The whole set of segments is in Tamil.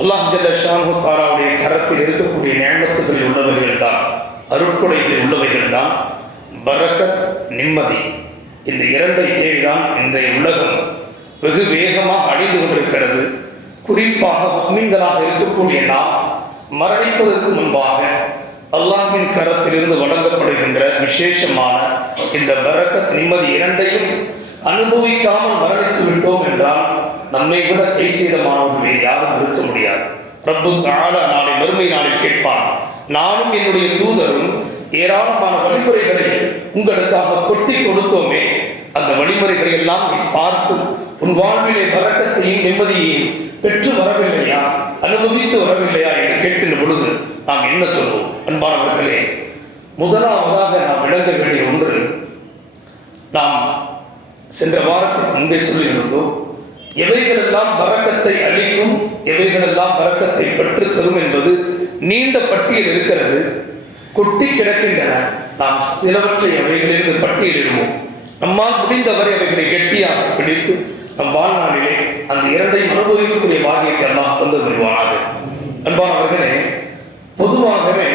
அல்லாஹ் ஜல்ல ஷானஹு தஆலாவுடைய கரத்தில் இருக்கக்கூடிய நியமத்துகளில் உள்ளவைகள் தான், அருட்கொடைகளில் உள்ளவைகள் தான் பரக்கத், நிம்மதி. இந்த இரண்டை தேடிதான் இந்த உலகம் வெகு வேகமாக அழிந்து கொண்டிருக்கிறது. குறிப்பாக முஃமின்களாக இருக்கக்கூடிய நாம் மரணிப்பதற்கு முன்பாக அல்லாஹ்வின் கரத்திலிருந்து வழங்கப்படுகின்ற விசேஷமான இந்த பரக்கத், நிம்மதி இரண்டையும் அனுபவிக்காமல் மரணித்து விட்டோம் என்றால் நம்மை விட கைசேதமானவர்கள் யாரும் இருக்க முடியாது. ரப்பு தஆலா நாளை மறுமை நாளில் கேட்பான், நானும் என்னுடைய தூதரும் ஏராளமான வழிமுறைகளை உங்களுக்காக கொட்டி கொடுத்தோமே, அந்த வழிமுறைகளை எல்லாம் நீ பார்த்து உன் வாழ்விலே பரக்கத்தையும் நிம்மதியையும் பெற்று வரவில்லையா, அனுபவித்து வரவில்லையா என்று கேட்கின்ற பொழுது நாம் என்ன சொல்வோம்? அன்பானவர்களே, முதலாவதாக நாம் விளங்க வேண்டிய ஒன்று, நாம் சென்ற வாரத்துக்கு முன்பே சொல்லியிருந்தோம், எவைகளெல்லாம் பரக்கத்தை அளிக்கும், எவைகளெல்லாம் பரக்கத்தை பெற்றுத்தரும் என்பது நீண்ட பட்டியல் இருக்கிறது. கொட்டி கிடக்கின்றன. நாம் சிலவற்றை அவைகளிலிருந்து பட்டியலிடுவோம். நம்மால் முடிந்தவரை அவைகளை கெட்டியாக பிடித்து நம் வாழ்நாளிலே அந்த இரண்டையும் அனுபவிக்கக்கூடிய பாக்கியத்தை எல்லாம் தந்து வருவானாக. அன்பானவர்களே, பொதுவாகவே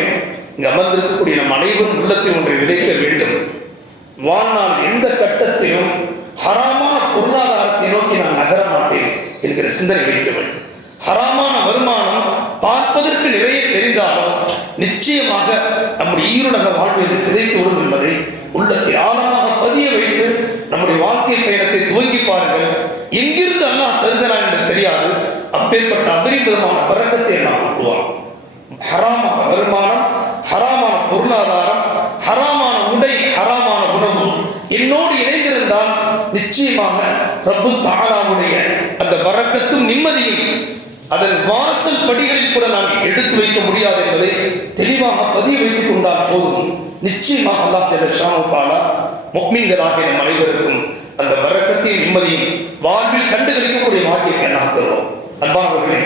இங்கு அமர்ந்திருக்கக்கூடிய நம் அனைவரும் உள்ளத்தில் ஒன்றை விதைக்க வேண்டும். வாழ்நாள் எந்த கட்டத்திலும் ஹராமான பொருளாதாரத்தை நோக்கி நான் நகர மாட்டேன் என்கிற சிந்தனை வைக்க வேண்டும். ஹராமான வருமானம் பார்ப்பதற்கு நிறைய தெரிந்தாலும் நிச்சயமாக நம்முடைய ஈருலக வாழ்வை சிதைத்து விடும் என்பதை உள்ளத்தில் ஆழமாக பதிய வைத்து நம்முடைய வாழ்க்கை பயணத்தை துவங்கி பாருங்கள். எங்கிருந்து அல்லாஹ் தருகிறான் என்று தெரியாது. அப்பேற்பட்ட அபரிமிதமான பரக்கத்தை எல்லாம் ஊட்டுவான். ஹராமான வருமானம், ஹராமான பொருளாதாரம், ஹராமான உடை, ஹராமான உணவு என்னோடு இணைந்திருந்தால் நிச்சயமாக ரப்பு தஆலாவுடைய அந்த பரக்கத்தும் நிம்மதியும் அதன் வாசல் படிகளில் கூட நாம் எடுத்து வைக்க முடியாது என்பதை தெளிவாக பதிய வைத்துக் கொண்டால் போதும். நிச்சயமாக அல்லாஹ் ஜல்ல ஷானஹு தஆலா முஃமின்களாகிய நம் அனைவருக்கும் அந்த பரக்கத்தையும் நிம்மதியும் வாழ்வில் கண்டுகளிக்கக்கூடிய வாக்கியத்தை எல்லாம் தருவோம். அன்பானவர்களே,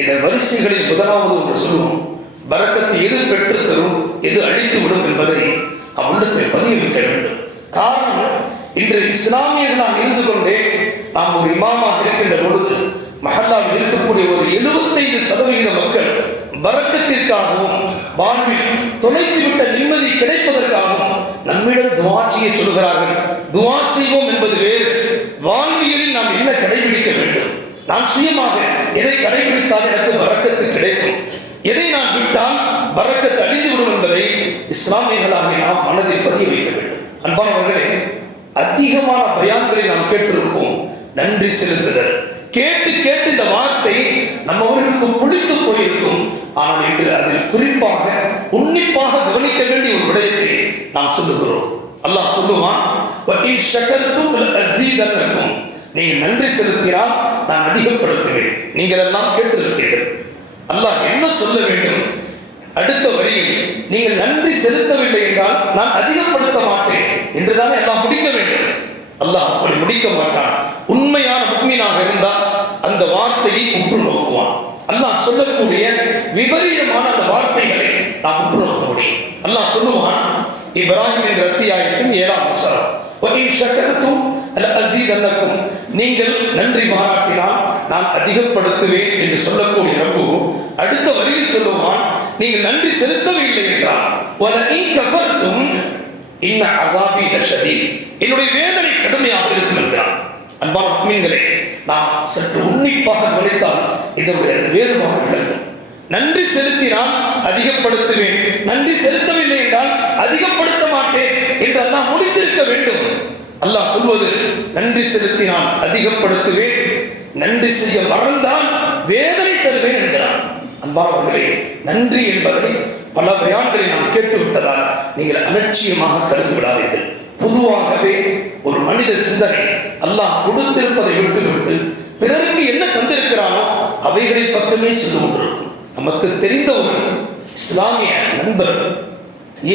இதன் வரிசைகளில் முதலாவது ஒன்று சொல்லுவோம், பரக்கத்தை எது பெற்று தரும், எது அழித்து விடும் என்பதை உள்ளத்தில் பதிய வைக்க வேண்டும். காரணம், இன்று இஸ்லாமியர்களாக இருந்து கொண்டே நாம் ஒரு இமாமாக இருக்கின்ற பொழுது மஹல்லாவில் இருக்கக்கூடிய ஒரு 75% மக்கள் பரக்கத்திற்காகவும் வாழ்வில் தொலைத்துவிட்ட நிம்மதி கிடைப்பதற்காகவும் நம்மிடம் துஆ செய்ய சொல்கிறார்கள். துஆ செய்வோம் என்பது வேறு. வாழ்வியலில் நாம் என்ன கடைபிடிக்க வேண்டும்? நான் சுயமாக எதை கடைபிடித்தால் எனக்கு பரக்கத்து கிடைக்கும், எதை நான் விட்டால் பரக்கத்து அழிந்துவிடும் என்பதை இஸ்லாமியர்களாக நாம் மனதில் பதிய வைக்க வேண்டும். அன்பானவர்களே, அதிகமான பயான்களை நாம் கேட்டிருப்போம். நன்றி செலுத்துதல் கேட்டு கேட்டு இந்த வார்த்தை நம்மவர்களுக்கு புளித்து போயிருக்கும். ஆனால் இன்று அதில் குறிப்பாக உன்னிப்பாக கவனிக்க வேண்டிய ஒரு விடயத்தை நாம் சொல்லுகிறோம். அல்லாஹ் சொல்லுவான், நீங்கள் நன்றி செலுத்தினால் நான் அதிகப்படுத்துவேன். நீங்கள் எல்லாம் கேட்டிருக்கிறீர்கள். அல்லாஹ் என்ன சொல்ல வேண்டும்? அடுத்த வரியில் நீங்கள் நன்றி செலுத்தவில்லை என்றால் நான் அதிகப்படுத்த மாட்டேன் என்றுதானே எல்லாம் முடிக்க வேண்டும். அல்லாஹ் அப்படி முடிக்க மாட்டான். உண்மையான முஃமினாக இருந்தால் அந்த வார்த்தையை உற்று நோக்குவான். அல்லாஹ் சொல்லக்கூடிய விபரீதமான அந்த வார்த்தைகளை நாம் உற்று நோக்க முடியும். அல்லாஹ் சொல்லுவான், இப்ராஹிம் என்ற அத்தியாயத்தின் 7ஆம் வசனம், நீங்கள் நன்றி பாராட்டினால் நான் அதிகப்படுத்துவேன் என்று சொல்லக்கூடிய ரப்பு அடுத்த வரியில் சொல்லுவான், நீங்கள் நன்றி செலுத்தவில்லை என்றால் என்னுடைய வேதனை கடுமையாக இருக்கும் என்றான். அன்பான முஃமின்களே, நாம் சற்று உன்னிப்பாக கவனித்தால் இதனுடைய வேறுபாடு விளங்கும். நன்றி செலுத்தினால் அதிகப்படுத்துவேன், நன்றி செலுத்தவில்லை என்றால் அதிகப்படுத்த மாட்டேன் என்று அல்லாஹ் முடித்திருக்க வேண்டும். அல்லாஹ் சொல்வது, நன்றி செலுத்தினால் அதிகப்படுத்துவேன், நன்றி செய்ய மறந்தால் வேதனை தருவேன் என்கிறான். அன்பானவர்களே, நன்றி என்பதை பல பயான்களை நாம் கேட்டுவிட்டதால் நீங்கள் அலட்சியமாக கருதி விடாதீர்கள். பொதுவாகவே ஒரு மனித சிந்தனை அல்லாஹ் கொடுத்திருப்பதை விட்டுவிட்டு பிறருக்கு என்ன தந்திருக்கிறானோ அவைகளின் பக்கமே சென்று கொண்டிருக்கும். நமக்கு தெரிந்த ஒரு இஸ்லாமிய நண்பர்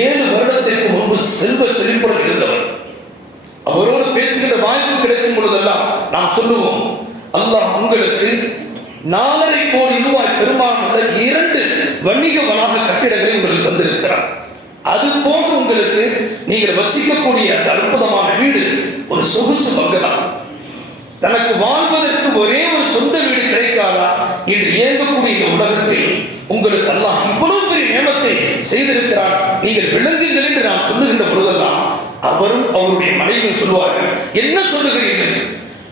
7 வருடத்திற்கு முன்பு செல்வ செழிப்புடன் இருந்தவர். அவரோடு பேசுகின்ற வாய்ப்பு கிடைக்கும் பொழுதெல்லாம் நாம் சொல்லுவோம், அல்லாஹ் உங்களுக்கு 4.5 கோடி ரூபாய் பெரும்பாலான 2 வணிக வளாக கட்டிடங்களை உங்களுக்கு தந்திருக்கிறார். அது போக உங்களுக்கு நீங்கள் வசிக்கக்கூடிய அந்த அற்புதமான வீடு, ஒரு சொகுசு பங்களா, தனக்கு வாழ்வதற்கு ஒரே ஒரு சொந்த வீடு கிடைக்காதா என்று இயங்கக்கூடிய இந்த உலகத்தில் உங்களுக்கு அல்லாஹ் இவ்வளவு பெரிய நியமத்தை செய்திருக்கிறார், நீங்கள் விளங்குங்கள் என்று நாம் சொல்லுகின்ற பொழுதெல்லாம் அவரும் அவருடைய மனைவியும் சொல்வார்கள், என்ன சொல்லுகிறீர்கள்?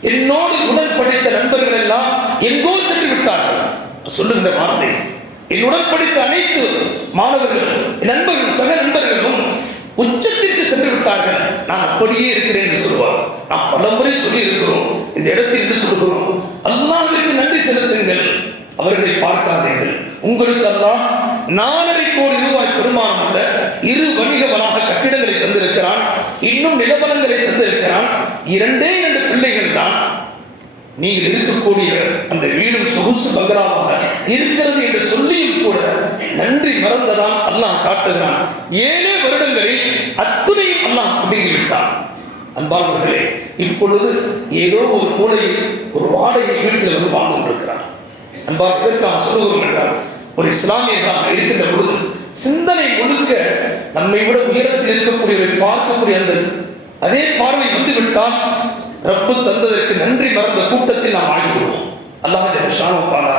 என்னோடு உடன் படித்த நண்பர்கள் எல்லாம் எங்கோ சென்று விட்டார்கள். சொல்லுகின்ற வார்த்தை, என்னுடன் படித்த அனைத்து மாணவர்கள், நண்பர்கள், சக நண்பர்களும் உச்சத்திற்கு சென்று விட்டார்கள், நான் அப்படியே இருக்கிறேன் என்று சொல்வார். நாம் பலமுறை சொல்லி இருக்கிறோம், இந்த இடத்தில் என்று சொல்லுகிறோம், அல்லாஹ்விற்கு நன்றி செலுத்துங்கள், அவர்களை பார்க்காதீர்கள். உங்களுக்கு அல்லாஹ் 4.5 கோடி ரூபாய் பெருமானம் உள்ள 2 வணிக வளாக கட்டிடங்களை தந்திருக்கிறான், இன்னும் நிலபலங்களை தந்திருக்கிறான். 2 பிள்ளைகள் தான் நீங்கள் இருக்கக்கூடிய அந்த வீடும் சொகுசு பங்களாவாக இருக்கிறது என்று சொல்லியும் கூட நன்றி மறந்ததான் அல்லாஹ் காட்டுகிறான். 7 வருடங்களில் அத்துணையும் அல்லாஹ் பிடுங்கி விட்டான். அன்பானவர்களே, இப்பொழுது ஏதோ ஒரு மூலையில் ஒரு வாடகை வீட்டில் வந்து வாழ்ந்து கொண்டிருக்கிறார். அன்பாக இதற்காக சொல்லுகிறோம் என்றால், ஒரு இஸ்லாமியர்களாக இருக்கின்ற பொழுது சிந்தனை முழுக்க நம்மை விட உயரத்தில் இருக்கக்கூடியவரை பார்க்கக்கூடிய அந்த அதே பார்வை வந்துவிட்டால் ரப்பு தந்ததற்கு நன்றி மறந்த கூட்டத்தில் நாம் ஆகிவிடுவோம். அல்லாஹ் ஜல்ஷானு தஆலா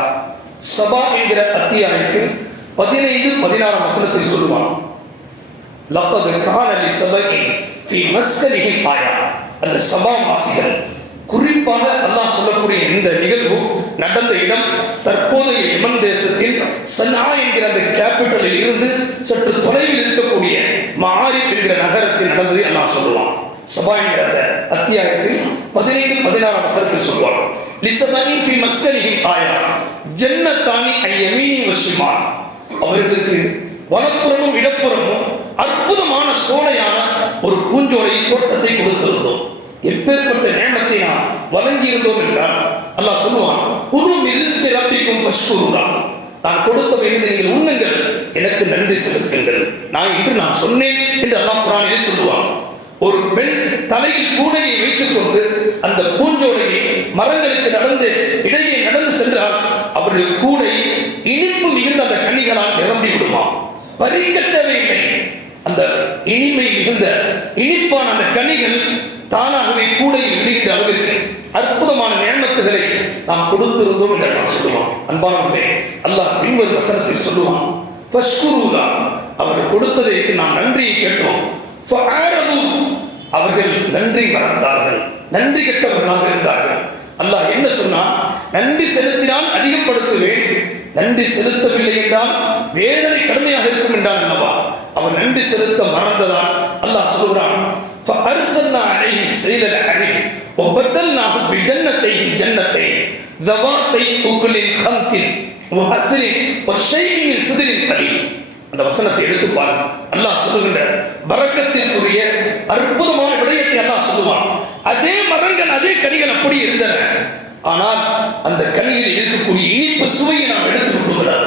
சபா என்கிற அத்தியாயத்தில் 15-16 வசனத்தில் சொல்லுவான், லக்கத் கான லிஸபஇன் ஃபீ மஸ்கனிஹிம் ஆயா. அந்த சபா வாசிகள், குறிப்பாக அல்லாஹ் சொல்லக்கூடிய இந்த நிகழ்வு நடந்த இடம் தற்போதைய யமன் தேசத்தில் சன்னா என்கிற அந்த கேபிட்டலில் இருந்து சற்று தொலைவில் இருக்கக்கூடிய மஆரிப் என்கிற நகரத்தில் நடந்ததை அல்லாஹ் சொல்லுவான். சபா என்கிற அந்த அத்தியாயத்தில் 15-16 வசனத்தில் சொல்வாங்க, லிஸபஇன் ஃபீ மஸ்கனிஹிம் ஆயா ஜன்னத்தானி அய்யமீனி வஷ்ஷிமால். அவர்களுக்கு வலப்புறமும் இடப்புறமும் அற்புதமான சோலையான ஒரு பூஞ்சோலையை தோட்டத்தை கொடுத்திருந்தோம். எப்பேற்பட்ட நேமத்தை நாம் வழங்கி இருந்தோம் என்றால் அல்லாஹ் சொல்லுவான், குரு மின் ரிஸ்கி ரப்பிக்கும் ஃபஷ்குருனா. நான் கொடுத்தவை நீங்கள் உண்ணுங்கள், எனக்கு நன்றி செலுத்துங்கள். நான் சொன்னேன் என்று அல்லாஹ் குர்ஆனிலே சொல்லுவான். ஒரு பெண் தலையில் கூடையை வைத்துக் கொண்டு அந்த பூஞ்சோலையை மரங்களுக்கு இடையே நடந்து சென்றால் அவருடைய கூடை இனிப்பு மிகுந்த அந்த கனிகளால் நிரம்பி விடுமா. பறிக்க தேவையில்லை, அந்த இனிமை மிகுந்த இனிப்பான அந்த கனிகள் தானாகவே கூடையில் விடுகின்ற அளவிற்கு அற்புதமான நேமத்துகளை நாம் கொடுத்திருந்தோம் என்று நான் சொல்லுவான். அன்பானவர்களே, அல்லாஹ் பின்வரும் வசனத்தில் சொல்லுவான், ஃபஷ்குருலா, அவர்கள் கொடுத்ததற்கு நாம் நன்றியை கேட்டோம். அவர்கள் நன்றி மறந்தார்கள், நன்றி கெட்டவர்களாக இருந்தார்கள். அல்லாஹ் என்ன சொன்னான்? நன்றி செலுத்தினால் அதிகப்படுத்துவேன், நன்றி செலுத்தவில்லை என்றால் வேதனை கடுமையாக இருக்கும் என்றான் அல்லவா. அவன் நன்றி செலுத்த மறந்ததான் அல்லாஹ் சொல்கிறான், فأرسلنا عليهم سيل الحريم وبدلناهم بجنتين جنتين ذواتي أكل خمط وأثل وشيء من سدر قليل. அந்த வசனத்தை எடுத்து பாருங்க. அல்லாஹ் சொல்லுகின்ற பரக்கத்திற்குரிய அற்புதமான விடயத்தை அல்லாஹ் சொல்லுவான். அதே மரங்கள் அதே கனிகள் அப்படி இருந்தன, ஆனால் அந்த கனிகளில் இருக்கக்கூடிய இனிப்பு சுவையை நாம் எடுத்து விட்டுகிறார்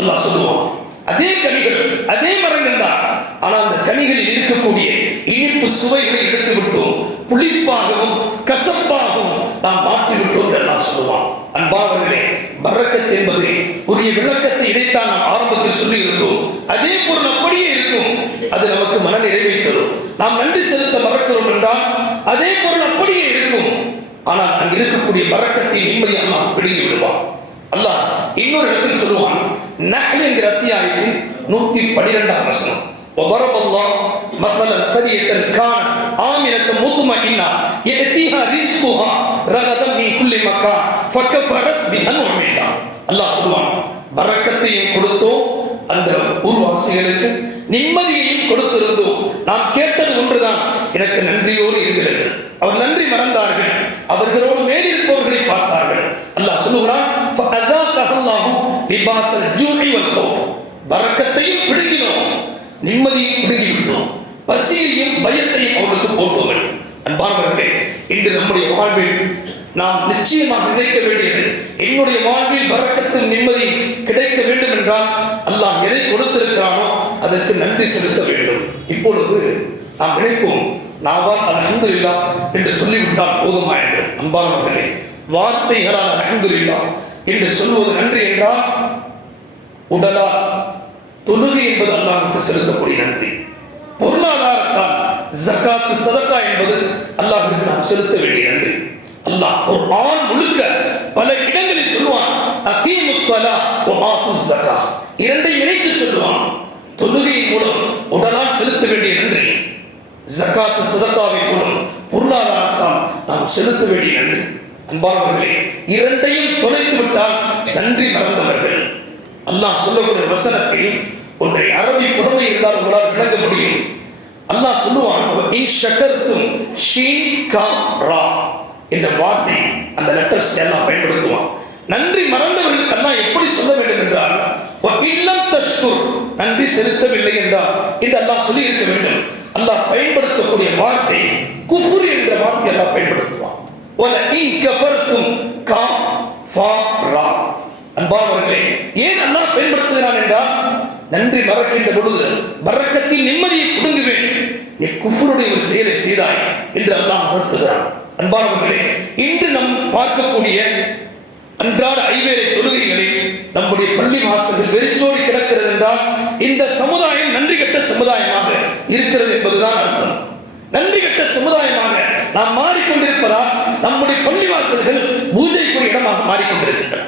அல்லாஹ் சொல்லுவான். அதே கனிகள் அதே மரங்கள் தான், ஆனால் அந்த கனிகளில் இருக்கக்கூடிய இனிப்பு சுவைகளை எடுத்து விட்டோம், புளிப்பாகவும் கசப்பாகவும் நாம் மாற்றி விட்டோம் என்று அல்லாஹ் சொல்லுவான். அன்பானவர்களே, பரக்கத் என்பது உரிய விளக்கத்தை இதைத்தான் நாம் ஆரம்பத்தில் சொல்லி இருந்தோம். அதே பொருள் அப்படியே இருக்கும், அது நமக்கு மன நிறைவை தரும். நாம் நன்றி செலுத்த மறக்கிறோம் என்றால் அதே பொருள் அப்படியே இருக்கும், ஆனால் அங்கு இருக்கக்கூடிய பரக்கத்தை நிம்மதி அல்லாஹ் பிடுங்கி விடுவான். அல்லாஹ் இன்னொரு இடத்தில் சொல்லுவான், நஹ்ல் என்கிற அத்தியாயத்தில் 112 வசனம், وضرب الله مثلا قرية كانت آمنة مطمئنة يأتيها رزقها رغدا من كل مكان فكفرت بأنعم الله. அல்லாஹ் சொல்லுவான், பரக்கத்தையும் கொடுத்தோம், அந்த ஊர்வாசிகளுக்கு நிம்மதியையும் கொடுத்திருந்தோம், நாம் கேட்டது ஒன்றுதான், எனக்கு நன்றியோடு இருக்கிறது. அவர் நன்றி மறந்தார்கள், அவர்களோடு மேலிருப்பவர்களை பார்த்தார்கள். அல்லாஹ் சொல்லுகிறான், பரக்கத்தையும் பிடுங்கினோம், நிம்மதியும் பிடுங்கி விட்டோம், பசியையும் பயத்தையும் அவர்களுக்கு போட்டோம். அன்பானவர்களே, இன்று நம்முடைய வாழ்வில் நாம் நிச்சயமாக நினைக்க வேண்டியது, என்னுடைய வாழ்வில் பரக்கத்தும் நிம்மதி கிடைக்க வேண்டும் என்றால் அல்லாஹ் எதை கொடுத்திருக்கிறானோ அதற்கு நன்றி செலுத்த வேண்டும். இப்பொழுது நாம் நினைப்போம், நாவால் அல்ஹம்துலில்லாஹ் என்று சொல்லிவிட்டால் போதுமா என்று. அன்பானவர்களே, வார்த்தைகளால் அல்ஹம்துலில்லாஹ் என்று சொல்வது நன்றி என்றால், உடலால் தொழுகை என்பது அல்லாஹ்வுக்கு செலுத்தக்கூடிய நன்றி, பொருளாதாரத்தால் ஜகாத் சதகா என்பது அல்லாஹ்வுக்கு நாம் செலுத்த வேண்டிய நன்றி. அல்லாஹ் குர்ஆன் முழுக்க பல இடங்களில் சொல்வான், அகீமுஸ் ஸலாத் வ ஆத்துஸ் ஸகாத். இரண்டை இணைத்து சொல்வான். தொழுகையின் மூலம் உடலால் செலுத்த வேண்டிய நன்றி, ஜகாத் சதகாவின் மூலம் பொருளாதாரத்தால் நாம் செலுத்த வேண்டிய நன்றி. அன்பானவர்களே, இரண்டையும் தொலைத்து விட்டால் நன்றி மறந்தவர்கள். அல்லாஹ் சொல்லக்கூடிய வசனத்தில் ஒன்றை அரபி புலமை இருந்தால் உங்களால் விளங்க முடியும். அல்லாஹ் சொல்லுவான், இன் ஷகர்தும் ஷீன் காஃப் ரா என்ற வார்த்தை அந்த லெட்டர்ஸ் எல்லாம் பயன்படுத்துவான். நன்றி மறந்தவர்களுக்கு அல்லாஹ் எப்படி சொல்ல வேண்டும் என்றால், இல்லம் தஷ்குர் நன்றி செலுத்தவில்லை என்றால் என்று அல்லாஹ் சொல்லி இருக்க வேண்டும். அல்லாஹ் பயன்படுத்தக்கூடிய வார்த்தை குஃப்ர் என்ற வார்த்தை அல்லாஹ் பயன்படுத்துவான். வல இன் கஃபர்தும் காஃப் ஃபா ரா. அன்பானவர்களே, ஏன் அல்லாஹ் பயன்படுத்துகிறான் என்றால், நன்றி மறக்கின்ற பொழுது பரக்கத்தின் நிம்மதியை கொடுங்குவேன், நீ குஃப்ருடைய ஒரு செயலை செய்தாய் என்று அல்லாஹ் உணர்த்துகிறான். அன்பானவர்களே, இன்று நாம் பார்க்கக்கூடிய அன்றாட ஐவேளை தொழுகைகளில் நம்முடைய பள்ளி வாசல்கள் வெறிச்சோடி கிடக்கிறது என்றால் இந்த சமுதாயம் நன்றி கெட்ட சமுதாயமாக இருக்கிறது என்பதுதான் அர்த்தம். நன்றி கெட்ட சமுதாயமாக நாம் மாறிக்கொண்டிருப்பதால் நம்முடைய பள்ளி வாசல்கள் பூஜைக்குரிய இடமாக மாறிக்கொண்டிருக்கின்றன.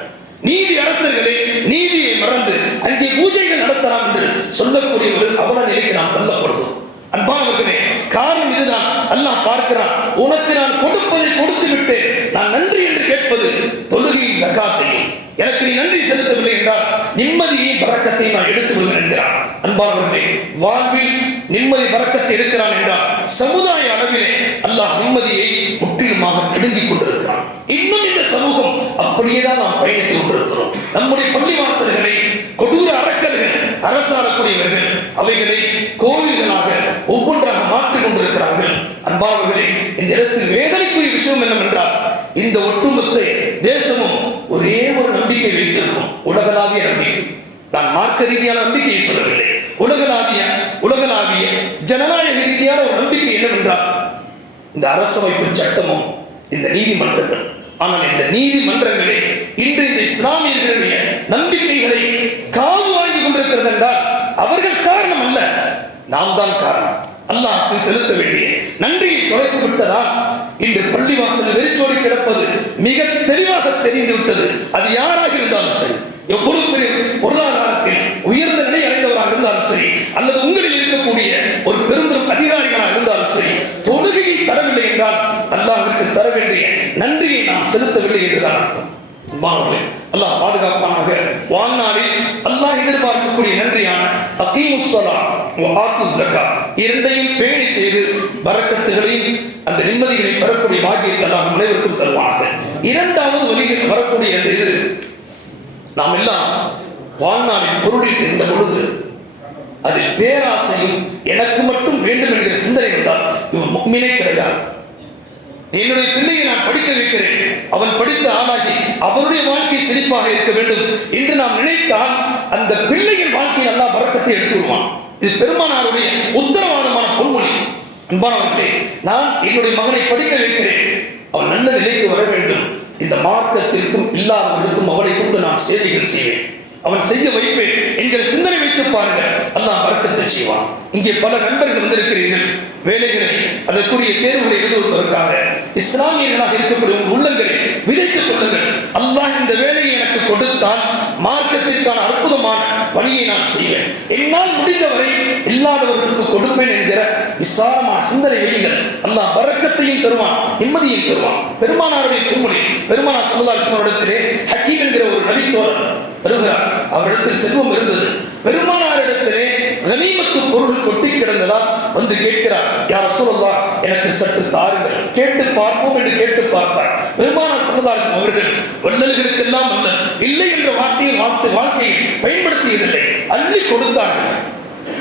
நீதி அரசர்களே நீதியை மறந்து அங்கே பூஜைகள் நடத்தலாம் என்று சொல்லக்கூடிய ஒரு அவல நிலைக்கு நாம் தள்ளப்படுவோம். அன்பானவர்களே, காரணம் இதுதான். அல்லாஹ் பார்க்கிறான், உனக்கு நான் கொடுப்பதை கொடுத்து விட்டு நான் நன்றி என்று கேட்பது தொழுகையின் ஜகாத்தையும், எனக்கு நீ நன்றி செலுத்தவில்லை என்றால் நிம்மதியை பரக்கத்தை நான் எடுத்து விடுவேன் என்கிறான். அன்பானவர்களே, வாழ்வில் நிம்மதி பரக்கத்தை எடுக்கிறான் என்றால் சமுதாய அளவிலே அல்லாஹ் நிம்மதியை முற்றிலுமாக பிடுங்கிக் கொண்டிருக்கிறான். இன்னும் இந்த சமூகம் அப்படியேதான் நாம் பயணித்துக் கொண்டிருக்கிறோம். நம்முடைய பள்ளிவாசல்களை கொடூர அரக்கர்கள், அரசாளக்கூடியவர்கள் அவைகளை கோவில்களாக ஒவ்வொன்றாக மாற்றிக் கொண்டிருக்கிறார்கள். அன்பானவர்களே, இந்த இடத்தில் வேதனைக்குரிய விஷயம் என்னவென்றால், இந்த ஒட்டுமொத்த தேசமும் ஒரே ஒரு நம்பிக்கை வைத்திருக்கும், உலகளாவிய நம்பிக்கை. நான் மார்க்க ரீதியான நம்பிக்கையை சொல்லவில்லை, உலகளாவிய ஜனநாயக ரீதியான ஒரு நம்பிக்கை என்னவென்றால் இந்த அரசமைப்பு சட்டமும் இந்த நீதிமன்றங்கள். ஆனால் இந்த நீதிமன்றங்களே இன்று இந்த இஸ்லாமியர்களுடைய நம்பிக்கைகளை காவு வாங்கி கொண்டிருக்கிறது என்றால் அவர்கள் காரணம் அல்ல, நாம் தான் காரணம். அல்லாஹ்க்கு செலுத்த வேண்டிய நன்றியை தொலைத்து விட்டதால் இன்று பள்ளிவாசல் வெறிச்சோடி கிடப்பது மிக தெளிவாக தெரிந்து விட்டது. அது யாராக இருந்தாலும் சரி, எவ்வளவு பெரிய பொருளாதாரத்தில் உயர்ந்த நிலை அடைந்தவராக இருந்தாலும் சரி, அல்லது உங்களில் இருக்கக்கூடிய ஒரு பெரும் அதிகாரிகளாக இருந்தாலும் சரி, தொழுகையை தரவில்லை என்றால் அல்லாஹ்விற்கு தர வேண்டிய நன்றியை நாம் செலுத்தவில்லை என்றுதான் அர்த்தம். அல்லாஹ் பாதுகாப்பானாக. வாழ்நாளில் அல்லாஹ் எதிர்பார்க்கக்கூடிய நன்றியான அகீமுஸ் ஸலாத் வ ஆத்துஸ் ஸகாத் இரண்டையும் பேணி செய்து பரக்கத்துகளையும் அந்த நிம்மதிகளை பெறக்கூடிய பாக்கியத்தை அல்லாஹ் அனைவருக்கும் தருவானாக. இரண்டாவது வழியில் வரக்கூடிய அந்த இது, நாம் எல்லாம் வாழ்நாளில் பொருளிட்டு இருந்த பொழுது அதில் பேராசையும் எனக்கு மட்டும் வேண்டும் என்கிற சிந்தனை இருந்தால் இவன் முஃமினே கிடையாது. என்னுடைய பிள்ளையை நான் படிக்க வைக்கிறேன், அவன் படித்த ஆளாகி அவனுடைய வாழ்க்கை சிரிப்பாக இருக்க வேண்டும் என்று நாம் நினைத்தால் அந்த பிள்ளையின் வாழ்க்கையில் அல்லாஹ் பரக்கத்தை எடுத்து வருவான். இது பெருமானாருடைய உத்தரவாதமான பொன்மொழி. அன்பானவர்களே, நான் என்னுடைய மகனை படிக்க வைக்கிறேன், அவன் நல்ல நிலைக்கு வர வேண்டும், இந்த மார்க்கத்திற்கும் இல்லாதவர்களுக்கும் அவனை கொண்டு நான் சேவைகள் செய்வேன், அவன் செய்ய வைப்பேன் என்கிற சிந்தனை வைத்து பாருங்கள், அல்லாஹ் பரக்கத்தை செய்வான். இங்கே பல நண்பர்கள் வந்திருக்கிறீர்கள், வேலைகளை அதற்குரிய தேர்வுகளை எழுதுவதற்காக இஸ்லாமியர்களாக இருக்கக்கூடிய உள்ளங்களை விதைத்துக் கொள்ளுங்கள். அல்லாஹ் இந்த வேலையை எனக்கு கொடுத்தால் மார்க்கத்திற்கான அற்புதமான பணியை நான் செய்வேன், என்னால் முடிந்தவரை இல்லாதவர்களுக்கு கொடுப்பேன் என்கிற விசாலமான சிந்தனை வையுங்கள். அல்லாஹ் பரக்கத்தையும் தருவான், நிம்மதியும் தருவான். பெருமானாருடைய பொன்மொழி, பெருமானார் ஸல்லல்லாஹு அலைஹி வஸல்லம் இடத்திலே ஹக்கீம் என்கிற ஒரு நபித்தோழர் வருகிறார். அவரிடத்தில் செல்வம் இருந்தது. பெருமானாரிடத்திலே கனிமத்து பொருள் கொட்டி கிடந்ததால் வந்து கேட்கிறார், யா ரசூலல்லாஹ் எனக்கு சற்று தாருங்கள், கேட்டு பார்ப்போம் என்று கேட்டு பார்த்தார். பெருமானார் ஸல்லல்லாஹு அலைஹி வஸல்லம் அவர்கள் வள்ளல்களுக்கெல்லாம் வல்லல் இல்லை என்ற வார்த்தையை வாழ்க்கையில் பயன்படுத்தியதில்லை, அள்ளி கொடுத்தார்கள்.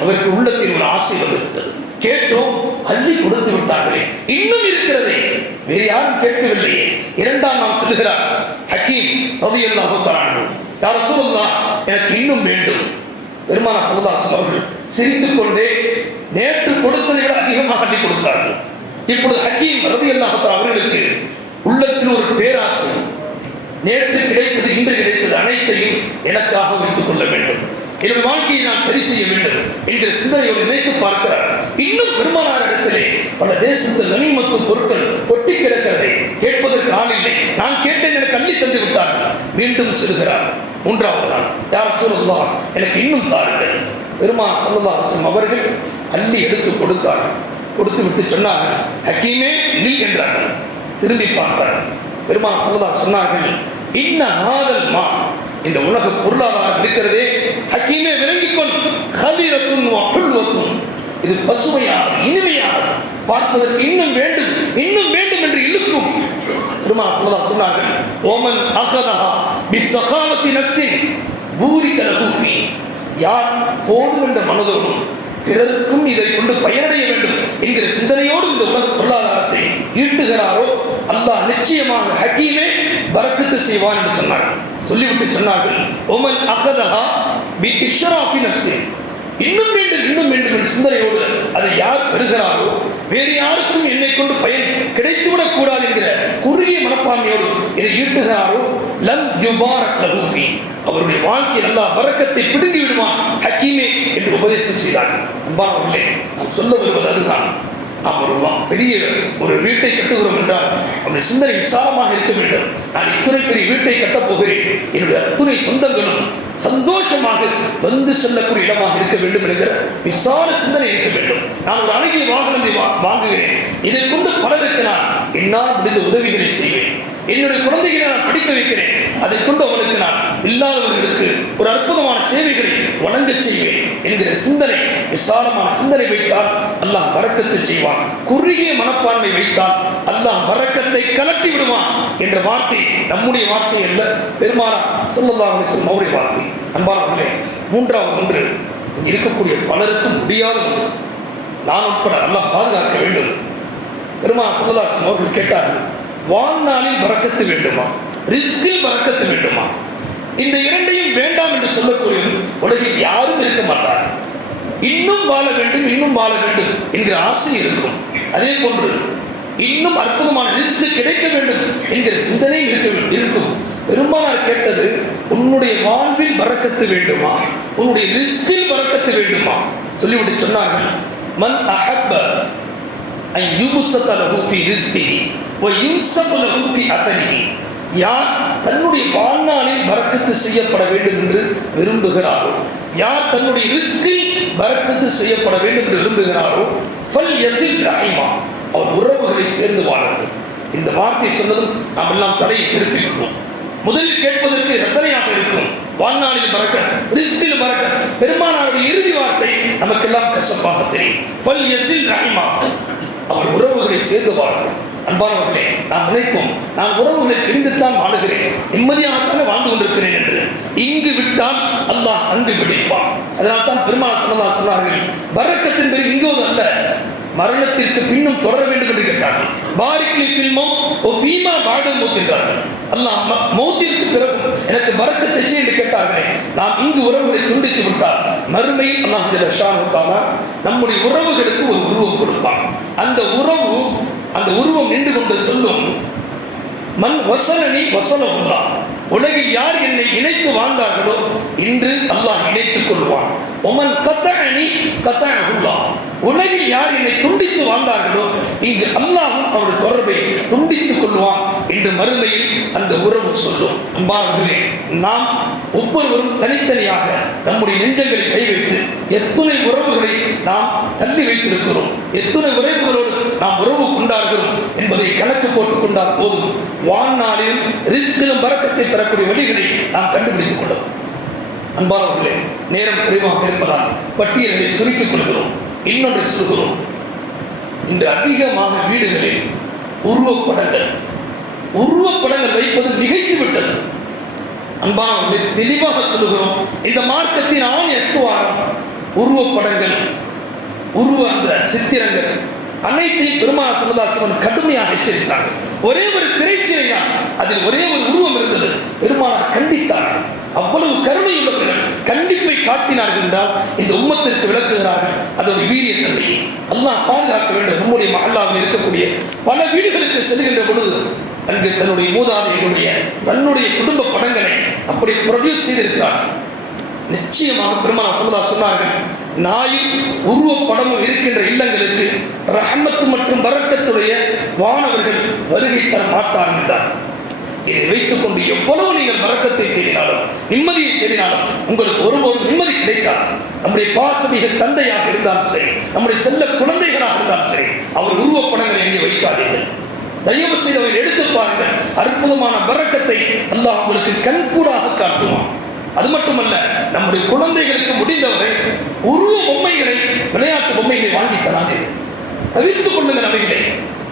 அவருக்கு உள்ளத்தில் ஒரு ஆசை வந்துவிட்டது, கேட்டோம் அள்ளி கொடுத்து விட்டார்களே, இன்னும் இருக்கிறதே, வேறு யாரும் கேட்கவில்லையே. இரண்டாம் நாம் சொல்லுகிறார் ஹக்கீம் ரலியல்லாஹு தஆலா அன்ஹு, யா ரசூலல்லாஹ் எனக்கு இன்னும் வேண்டும். பெருமானார் ஸல்லல்லாஹு அலைஹி வஸல்லம் அவர்கள் சிரித்துக் கொண்டே நேற்று கொடுத்ததை விட அதிகமாக அள்ளி கொடுத்தார்கள். இப்பொழுது ஹக்கீம் ரலியல்லாஹு தஆலா அவர்களுக்கு உள்ளத்தில் ஒரு பேராசை, நேற்று கிடைத்தது இன்று கிடைத்தது அனைத்தையும் எனக்காக வைத்துக் கொள்ள வேண்டும், என்னுடைய வாழ்க்கையை நான் சரி செய்ய வேண்டும் என்கிற சிந்தனையோடு நினைத்து பார்க்கிறார். இன்னும் பெருமானார் இடத்திலே பல தேசத்து கனிமத்து பொருட்கள் கொட்டி கிடக்கிறதை கேட்பதற்கு ஆள் இல்லை. நான் கேட்டேன், எனக்கு அள்ளி தந்து விட்டார்கள். மீண்டும் சொல்கிறார் மூன்றாவது நாள், யா ரசூலல்லாஹ், எனக்கு இன்னும் தாருங்கள். பெருமானார் ஸல்லல்லாஹு அலைஹி வஸல்லம் அவர்கள் அள்ளி எடுத்து கொடுத்தார்கள். கொடுத்து விட்டு சொன்னார்கள், ஹக்கீமே நில் என்றார்கள். திரும்பி பார்த்தார்கள். பெருமானார் ஸல்லல்லாஹு அலைஹி சொன்னார்கள், இன்ன ஹாதல் மா, இந்த உலக பொருளாதாரம் இருக்கிறதே ஹக்கீமே விளங்கிக்கொள், ஹலீரத்துன் வ ஹுல்வத்துன், இது பசுமையானது, இனிமையானது, பார்ப்பதற்கு இன்னும் வேண்டும் இன்னும் வேண்டும் என்று இழுக்கும். பெருமானார் ஸல்லல்லாஹு அலைஹி சொன்னார்கள், ஓமன் அஹதஹா பிஸகாவத்தி நஃப்ஸின் பூரிக லஹு ஃபீ, யார் போதும் என்ற மனதோடும் பிறருக்கும் இதை கொண்டு பயனடைய வேண்டும் என்கிற சிந்தனையோடு இந்த உலக பொருளாதாரத்தை ஈட்டுகிறாரோ அல்லாஹ் நிச்சயமாக ஹக்கீமே பரக்கத்து செய்வான் என்று சொன்னார்கள். சொல்லிவிட்டு சொன்னார்கள், ஒமன் அஹதஹா பி இஷ்ராஃபி நஃப்ஸி, இன்னும் வேண்டும் என்ற சிந்தனையோடு அதை யார் பெறுகிறாரோ, வேறு யாருக்கும் என்னை கொண்டு பயன் கிடைத்துவிடக் கூடாது என்கிற குறுகிய மனப்பான்மையோடு இதை ஈட்டுகிறாரோ லம் யுபாரக் லஹு ஃபீ, அவருடைய வாழ்க்கையில் அல்லாஹ் பரக்கத்தை பிடுங்கி விடுவான் ஹக்கீமே என்று உபதேசம் செய்தார்கள். அன்பானவர்களே, நாம் சொல்ல வருவது அதுதான். நாம் பெரிய ஒரு வீட்டை கட்டுகிறோம் என்றால் நம்முடைய சிந்தனை விசாலமாக இருக்க வேண்டும். நான் இத்தனை பெரிய வீட்டை கட்டப் போகிறேன், என்னுடைய அத்துணை சொந்தங்களும் சந்தோஷமாக வந்து செல்லக்கூடிய இடமாக இருக்க வேண்டும் என்கிற விசால சிந்தனை இருக்க வேண்டும். நான் ஒரு அழகிய வாகனத்தை வாங்குகிறேன், இதை கொண்டு பலருக்கு நான் என்னால் முடிந்த உதவிகளை செய்வேன். என்னுடைய குழந்தைகளை நான் படிக்க வைக்கிறேன், அதை கொண்டு அவனுக்கு நான் இல்லாதவர்களுக்கு ஒரு அற்புதமான சேவைகளை வழங்க செய்வேன் என்கிற சிந்தனை, விசாலமான சிந்தனை வைத்தால் அல்லாஹ் பரக்கத்தை செய்வான். குறுகிய மனப்பான்மை வைத்தால் அல்லாஹ் பரக்கத்தை கலட்டி விடுவான் என்ற வார்த்தை நம்முடைய வார்த்தை அல்ல, பெருமானார் ஸல்லல்லாஹு அலைஹி வஸல்லம் அவருடைய வார்த்தை. அன்பானவர்களே, மூன்றாவது ஒன்று இருக்கக்கூடிய பலருக்கும் முடியாத ஒன்று, நான் உட்பட அல்லாஹ் பாதுகாக்க வேண்டும். பெருமானார் ஸல்லல்லாஹு அலைஹி வஸல்லம் அவர்கள் கேட்டார்கள், வாழ்நாளில் பரக்கத்து வேண்டுமா, ரிஸ்கில் பரக்கத்து வேண்டுமா? இந்த இரண்டையும் வேண்டாம் என்று சொல்லக்கூடிய உலகில் யாரும் இருக்க மாட்டார்கள். இன்னும் வாழ வேண்டும் இன்னும் வாழ வேண்டும் என்கிற ஆசை இருக்கும். அதே போன்று இன்னும் அற்புதமான ரிஸ்க் கிடைக்க வேண்டும் என்கிற சிந்தனையும் இருக்கும். பெரும்பாலார் கேட்டது, உன்னுடைய வாழ்வில் பரக்கத்து வேண்டுமா, உன்னுடைய ரிஸ்கில் பரக்கத்து வேண்டுமா? சொல்லிவிட்டு சொன்னார்கள், மன் அஹப்ப அன் யுபஸத லஹு ஃபீ ரிஸ்கிஹி வ யுன்ஸப லஹு ஃபீ அத்னிஹி, யார் தன்னுடைய வாழ்நாளில் பரக்கத்து செய்யப்பட வேண்டும் என்று விரும்புகிறாரோ, யார் தன்னுடைய ரிஸ்கில் பரக்கத்து செய்யப்பட வேண்டும் என்று விரும்புகிறாரோ, ஃபல் யஸில் ரஹிமா, அவர் உறவுகளை சேர்ந்து வாழட்டும். இந்த வார்த்தை சொன்னதும் நாம் எல்லாம் தலையை திருப்பிக் கொள்வோம். முதலில் கேட்பதற்கு ரசனையாக இருக்கும், வாழ்நாளில் பரக்கத், ரிஸ்கில் பரக்கத். பெருமானாருடைய இறுதி வார்த்தை நமக்கெல்லாம் கசப்பாக தெரியும், ஃபல் யஸில் ரஹிமா, அவர் உறவுகளை சேர்ந்து வாழட்டும். அன்பானவர்களே, நாம் நினைப்போம், நான் உறவுகளை பிரிந்துத்தான் வாழுகிறேன், நிம்மதியாகத்தானே வாழ்ந்து கொண்டிருக்கிறேன் என்று. இங்கு விட்டால் அல்லாஹ் அங்கு விடுப்பான். அதனால் தான் பெருமானார் ஸல்லல்லாஹு சொன்னார்கள், பரக்கத்தின் பிறகு இங்கோது அல்ல, மரணத்திற்கு பின்னும் தொடர வேண்டும் என்று கேட்டார்கள். பாரிக்லி ஃபில் மௌத் வ ஃபீமா பஅதல் மௌத் என்றார்கள். அல்லாஹ் மௌத்திற்கு பிறகு எனக்கு பரக்கத்தை செய் என்று கேட்டார்களே. நாம் இங்கு உறவுகளை துண்டித்து விட்டால் மறுமையில் அல்லாஹ் ஜல்ல ஷானஹு தஆலா நம்முடைய உறவுகளுக்கு ஒரு உருவம் கொடுப்பான். அந்த உருவம் நின்று கொண்டு சொல்லும், மன் வஸலனி வஸலஹுல்லாஹ், உலகில் யார் என்னை இணைத்து வாழ்ந்தார்களோ இன்று அல்லாஹ் இணைத்துக் கொள்வான். ஒமன் கத்தஅனி கத்தஅஹுல்லாஹ், உலகில் யார் என்னை துண்டித்து வாழ்ந்தார்களோ இங்கு அல்லாஹும் அவருடைய தொடர்பை துண்டித்துக் கொள்வான் என்று மறுமையில் அந்த உறவு சொல்லும். அன்பானவர்களே, நாம் ஒவ்வொருவரும் தனித்தனியாக நம்முடைய நெஞ்சங்களை கை வைத்து எத்துணை உறவுகளை நாம் தள்ளி வைத்திருக்கிறோம், எத்துணை உறவுகளோடு நாம் உறவு கொண்டாடுகிறோம் என்பதை கணக்கு போட்டுக் கொண்டால் போதும். வாழ்நாளில் ரிஸ்கிலும் பரக்கத்தை பெறக்கூடிய வழிகளை நாம் கண்டுபிடித்துக் கொள்ளும். அன்பானவர்களே, நேரம் குறைவாக இருப்பதால் பட்டியல்களை சுருக்கிக் கொள்கிறோம். இன்னொன்று சொல்கிறோம், இன்று அதிகமாக வீடுகளில் உருவப்படங்கள் வைப்பது மிகைத்து விட்டது. அன்பானவர்களே, தெளிவாக சொல்லுகிறோம், இந்த மார்க்கத்தின் ஆண் எஸ்துவாரம் உருவப்படங்கள், அந்த சித்திரங்கள் அனைத்தையும் பெருமானார் ஸல்லல்லாஹு அலைஹி வஸல்லம் கடுமையாக எச்சரித்தார்கள். ஒரே ஒரு திரைச்சீலை தான், அதில் ஒரே ஒரு உருவம் இருந்தது. பெருமானார் கண்டித்தார்கள். அவ்வளவு கருணை உள்ளவர்கள் கண்டிப்பை காட்டினார்கள் என்றால் இந்த உம்மத்திற்கு விளக்குகிறார்கள் அதோடைய வீரியத்தன்மையை. அல்லாஹ் பாதுகாக்க வேண்டும். நம்முடைய மஹல்லாவில் இருக்கக்கூடிய பல வீடுகளுக்கு செல்கின்ற பொழுது அங்கு தன்னுடைய மூதாதையர்களுடைய தன்னுடைய குடும்ப படங்களை அப்படி ப்ரொடியூஸ் செய்திருக்கிறார்கள். நிச்சயமாக பெருமானார் ஸல்லல்லாஹு அலைஹி வஸல்லம் சொன்னார்கள், நாயும் உருவப்படமும் இருக்கின்ற இல்லங்களுக்கு ரஹமத்து மற்றும் பரக்கத்துடைய வானவர்கள் வருகை தர மாட்டார் என்றார். இதை வைத்துக் கொண்டு எவ்வளவு நீங்கள் பரக்கத்தை தேடினாலும் நிம்மதியை தேடினாலும் உங்களுக்கு ஒருபோதும் நிம்மதி கிடைக்காது. நம்முடைய பாசமிக தந்தையாக இருந்தாலும் சரி, நம்முடைய செல்ல குழந்தைகளாக இருந்தாலும் சரி, அவர் உருவப்படங்களை எங்கே வைக்காதீர்கள். தயவு செய்து அவர் எடுத்து பாருங்கள். அற்புதமான பரக்கத்தை அல்லாஹ் உங்களுக்கு கண்கூடாக காட்டுவான். அது மட்டுமல்ல, நம்முடைய குழந்தைகளுக்கு முடிந்தவரை உருவ பொம்மைகளை, விளையாட்டு பொம்மைகளை வாங்கி தராதீர்கள், தவிர்த்துக் கொள்ளுங்கள். அவைகளை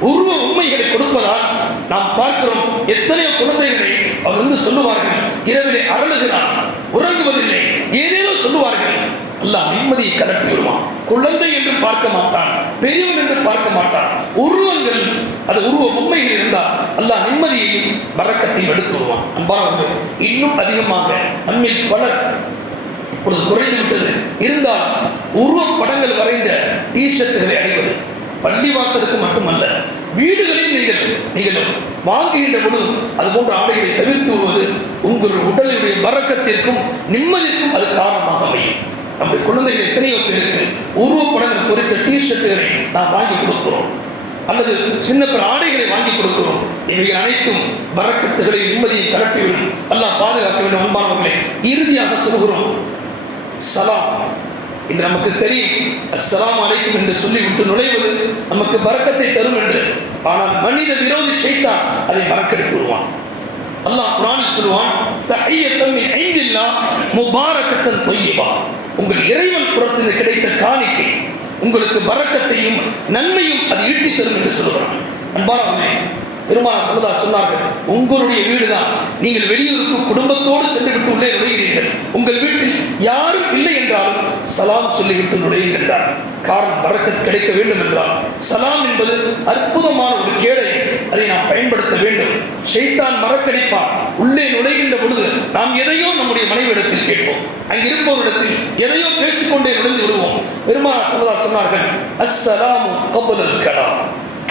உருவ உண்மைகளை கொடுப்பதால் நாம் பார்க்கிறோம் எத்தனையோ குழந்தைகளை அவர் சொல்லுவார்கள், இரவிலே அரளுகிறான், உறங்குவதில்லை, ஏதேதோ சொல்லுவார்கள். அல்லாஹ் நிம்மதியை கலட்டி விடுவான். குழந்தை என்று பார்க்க மாட்டான், பெரியவன் என்று பார்க்க மாட்டான். உருவங்கள், அது உருவ பொம்மைகள் இருந்தால் அல்லாஹ் நிம்மதியையும் பரக்கத்தையும் எடுத்து வருவான். அன்பானவர்கள், இன்னும் அதிகமாக நம்மில் பலர் இப்பொழுது குறைந்து விட்டது. இருந்தால் உருவப்படங்கள் வரைந்த டிஷர்ட்டுகளை அணிவது பள்ளிவாசலுக்கு மட்டுமல்ல, வீடுகளில் நீங்கள் வாங்குகின்ற பொழுது அதுபோன்ற ஆடைகளை தவிர்த்து வருவது உங்கள் உடலுடைய பரக்கத்திற்கும் நிம்மதிக்கும் அது காரணமாக அமையும். நம்முடைய குழந்தைகள் எத்தனையோ பேருக்கு உருவப்படங்கள் குறித்த டிஷர்ட்டுகளை நாம் வாங்கி கொடுக்கிறோம், அல்லது சின்ன பிற ஆடைகளை வாங்கி கொடுக்கிறோம். இவைகள் அனைத்தும் பரக்கத்துகளை நிம்மதியை கலட்டிவிடும். அல்லாஹ் பாதுகாக்க வேண்டும். அன்பானவர்களை, இறுதியாக சொல்கிறோம், சலாம். இன்று நமக்கு தெரியும், அஸ்ஸலாமு அலைக்கும் என்று சொல்லிவிட்டு நுழைவது நமக்கு பரக்கத்தை தரும் என்று. ஆனால் மனித விரோதி ஷைத்தான் அதை மறக்கடித்து விடுவான். அல்லாஹ் குர்ஆனில் சொல்வான், தஹிய்யத்தன் மின் இன்தில்லாஹ் முபாரக்கத்தன் தொய்யிபா. உங்கள் இறைவன் புறத்தில் கிடைத்த காணிக்கை உங்களுக்கு பரக்கத்தையும் நன்மையும் அது ஈட்டி தரும் என்று சொல்கிறான். அன்பானவர்களே, பெருமானார் ஸல்லல்லாஹு அலைஹி சொன்னார்கள், உங்களுடைய வீடுதான். நீங்கள் வெளியூருக்கு குடும்பத்தோடு சென்று விட்டு உள்ளே நுழைகிறீர்கள். உங்கள் வீட்டில் யாரும் இல்லை என்றாலும் சலாம் சொல்லிவிட்டு நுழையுங்கள் என்றார். காரணம், பரக்கத் கிடைக்க வேண்டும் என்றால் சலாம் என்பது அற்புதமான ஒரு கேடை. அதை நாம் பயன்படுத்த வேண்டும். ஷைத்தான் மறக்கடிப்பான். உள்ளே நுழைகின்ற பொழுது நாம் எதையோ நம்முடைய மனைவிடத்தில் கேட்போம், அங்கிருப்பவரிடத்தில் எதையோ பேசிக்கொண்டே நுழைந்து விடுவோம். பெருமானார் ஸல்லல்லாஹு அலைஹி சொன்னார்கள், அஸ்ஸலாமு கப்லல் கலாம்.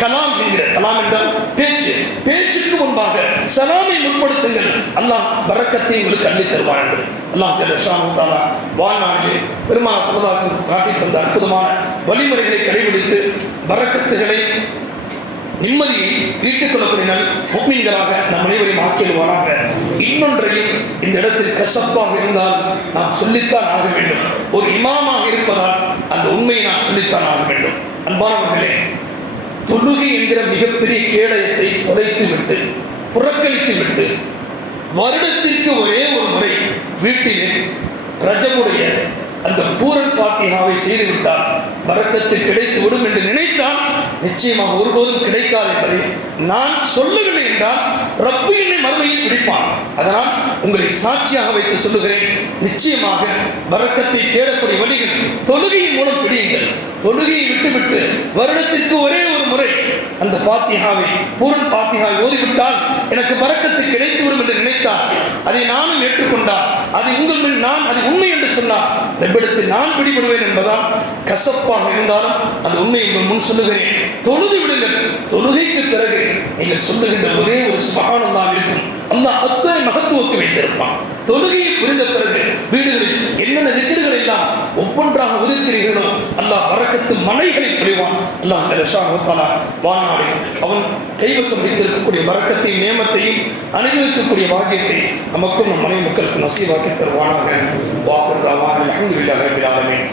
கலாம் என்கிற, கலாம் என்றால் பேச்சு, பேச்சுக்கு முன்பாக சலாமை முற்படுத்துங்கள், அல்லாஹ் பரக்கத்தை உங்களுக்கு அள்ளி தருவான் என்று. அல்லாஹ் ஜல்லஷானஹு தஆலா வாழ்நாளிலே பெருமானார் ஸல்லல்லாஹு அலைஹி வஸல்லம் காட்டி தந்த அற்புதமான வழிமுறைகளை கடைபிடித்து பரக்கத்துகளை, நிம்மதியை ஈட்டுக் கொள்ளக்கூடிய முஃமின்களாக நம் அனைவரையும் ஆக்கிடுவானாக. இன்னொன்றையும் இந்த இடத்தில் கசப்பாக இருந்தால் நாம் சொல்லித்தான் ஆக வேண்டும். ஒரு இமாமாக இருப்பதால் அந்த உண்மையை நாம் சொல்லித்தான் ஆக வேண்டும். அன்பானவர்களே, தொழுகை என்கிற மிகப்பெரிய கேடயத்தை தொலைத்து விட்டு, புறக்கணித்து விட்டு, வருடத்திற்கு ஒரே ஒரு முறை வீட்டிலே ரஜமுடைய அந்த பூரல் ஃபாத்திஹாவை செய்துவிட்டால் பரக்கத்து கிடைத்து விடும் என்று நினைத்தால் நிச்சயமாக ஒருபோதும் கிடைக்காது என்பதை நான் சொல்லவில்லை என்றால் ரப்பு என்னை மறுமையில் பிடிப்பான். அதனால் உங்களை சாட்சியாக வைத்து சொல்லுகிறேன், நிச்சயமாக பரக்கத்தை தேடக்கூடிய வழிகள் தொழுகையின் மூலம் பிடியுங்கள். தொழுகையை விட்டுவிட்டு வருடத்திற்கு ஒரே ஒரு முறை அந்த ஃபாத்திஹாவை, பூரல் ஃபாத்திஹாவை ஓதிவிட்டால் எனக்கு பரக்கத்து கிடைத்து விடும் என்று நினைத்தால், அதை நானும் ஏற்றுக்கொண்டால், அது உங்கள் மேல் நான் அது உண்மை என்று சொன்னால் ரெப்பிடத்தில் நான் பிடிபடுவேன் என்பதால் கசப்பாக இருந்தாலும் அந்த உண்மையை உங்கள் முன் சொல்லுகிறேன். தொழுது விடுங்கள். தொழுகைக்கு பிறகு நீங்கள் சொல்லுகின்ற ஒரே ஒரு சுப்ஹானல்லாஹ் இருக்கும். அல்லாஹ் அத்தனை மகத்துவத்தை வைத்திருப்பான். தொழுகையை புரிந்த பிறகு வீடுகளில் என்னென்ன திக்ர்கள் எல்லாம் ஒவ்வொன்றாக ஒதுக்கிறீர்களோ அல்லாஹ் பரக்கத்து மலைகளை பொழிவான். அல்லாஹ் ஜல்லஷானஹு தஆலா வானாடி அவன் கைவசம் வைத்திருக்கக்கூடிய பரக்கத்தையும் நேமத்தையும் அனுபவிக்கக்கூடிய பாக்கியத்தை நமக்கும் நம் மனை மக்களுக்கு நசீவாக்கி தருவானாக. வாஹிர் தஅவானா அல்ஹம்துலில்லாஹி ரப்பில் ஆலமீன்.